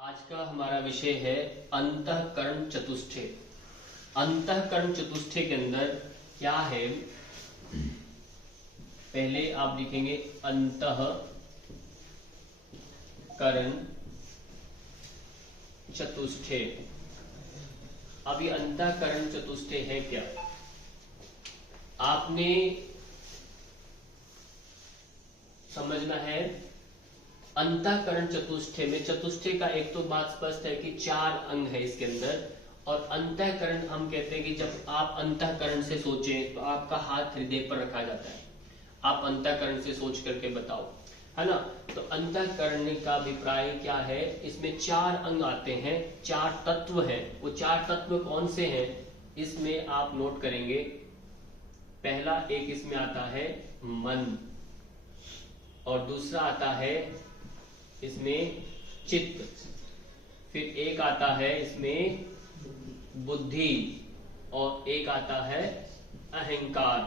आज का हमारा विषय है अंतःकरण चतुष्टय। अंतःकरण चतुष्टय के अंदर क्या है, पहले आप लिखेंगे अंतःकरण चतुष्टय। अब ये अंतःकरण चतुष्टय है क्या, आपने समझना है। अंतःकरण चतुष्टय में चतुष्टय का एक तो बात स्पष्ट है कि 4 अंग है इसके अंदर, और अंतःकरण हम कहते हैं कि जब आप अंतःकरण से सोचें तो आपका हाथ हृदय पर रखा जाता है, आप अंतःकरण से सोच करके बताओ, है ना। तो अंतःकरण का अभिप्राय क्या है, इसमें 4 अंग आते हैं, 4 तत्व हैं। वो 4 तत्व कौन से हैं इसमें आप नोट करेंगे। पहला एक इसमें आता है मन, और दूसरा आता है इसमें चित्त, फिर एक आता है इसमें बुद्धि, और एक आता है अहंकार।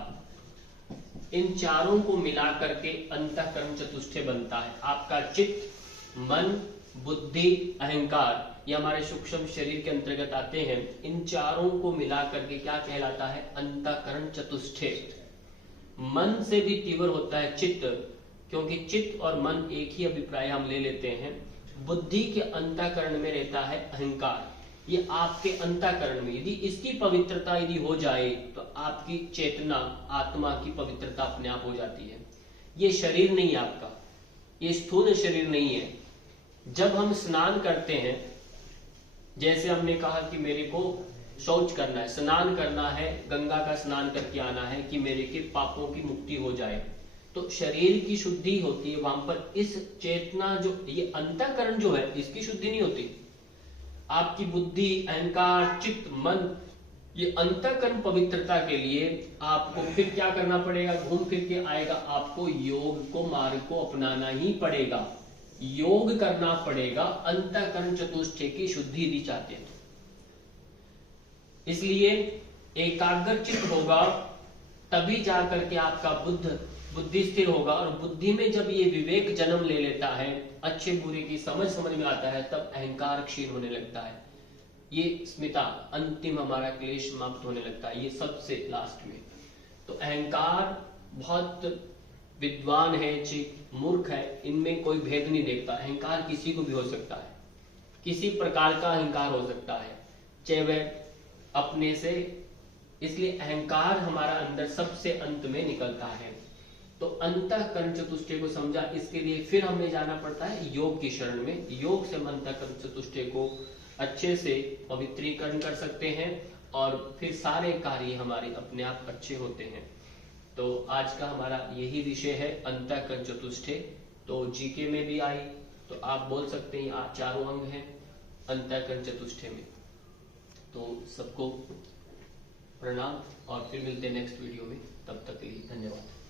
इन चारों को मिला करके अंतःकरण चतुष्टय बनता है। आपका चित्त, मन, बुद्धि, अहंकार, ये हमारे सूक्ष्म शरीर के अंतर्गत आते हैं। इन चारों को मिला करके क्या कहलाता है, अंतःकरण चतुष्टय। मन से भी तीव्र होता है चित्त, क्योंकि चित्त और मन एक ही अभिप्राय हम ले लेते हैं। बुद्धि के अंतःकरण में रहता है अहंकार। ये आपके अंतःकरण में यदि इसकी पवित्रता यदि हो जाए तो आपकी चेतना, आत्मा की पवित्रता अपने आप हो जाती है। ये शरीर नहीं है आपका, ये स्थूल शरीर नहीं है। जब हम स्नान करते हैं, जैसे हमने कहा कि मेरे को शौच करना है, स्नान करना है, गंगा का स्नान करके आना है कि मेरे के पापों की मुक्ति हो जाए, तो शरीर की शुद्धि होती है वहां पर। इस चेतना जो ये अंतःकरण जो है इसकी शुद्धि नहीं होती। आपकी बुद्धि, अहंकार, चित्त, मन, ये अंतःकरण पवित्रता के लिए आपको फिर क्या करना पड़ेगा, घूम फिर के आएगा, आपको योग को, मार्ग को अपनाना ही पड़ेगा, योग करना पड़ेगा अंतःकरण चतुष्टय की शुद्धि यदि चाहते हैं। इसलिए एकाग्र चित्त होगा तभी जाकर के आपका बुद्धि स्थिर होगा, और बुद्धि में जब ये विवेक जन्म ले लेता है, अच्छे बुरे की समझ में आता है, तब अहंकार क्षीण होने लगता है। ये स्मिता, अंतिम हमारा क्लेश समाप्त होने लगता है, ये सबसे लास्ट में। तो अहंकार बहुत विद्वान है, मूर्ख है, इनमें कोई भेद नहीं देखता। अहंकार किसी को भी हो सकता है, किसी प्रकार का अहंकार हो सकता है, चाहे वह अपने से। इसलिए अहंकार हमारा अंदर सबसे अंत में निकलता है। तो अंतःकरण चतुष्टय को समझा, इसके लिए फिर हमें जाना पड़ता है योग की शरण में। योग से हम अंतःकरण चतुष्टय को अच्छे से पवित्रीकरण कर सकते हैं, और फिर सारे कार्य हमारे अपने आप अच्छे होते हैं। तो आज का हमारा यही विषय है, अंतःकरण चतुष्टय। तो जीके में भी आई तो आप बोल सकते हैं 4 अंग हैं अंतःकरण चतुष्टय में। तो सबको प्रणाम, और फिर मिलते हैं नेक्स्ट वीडियो में। तब तक के लिए धन्यवाद।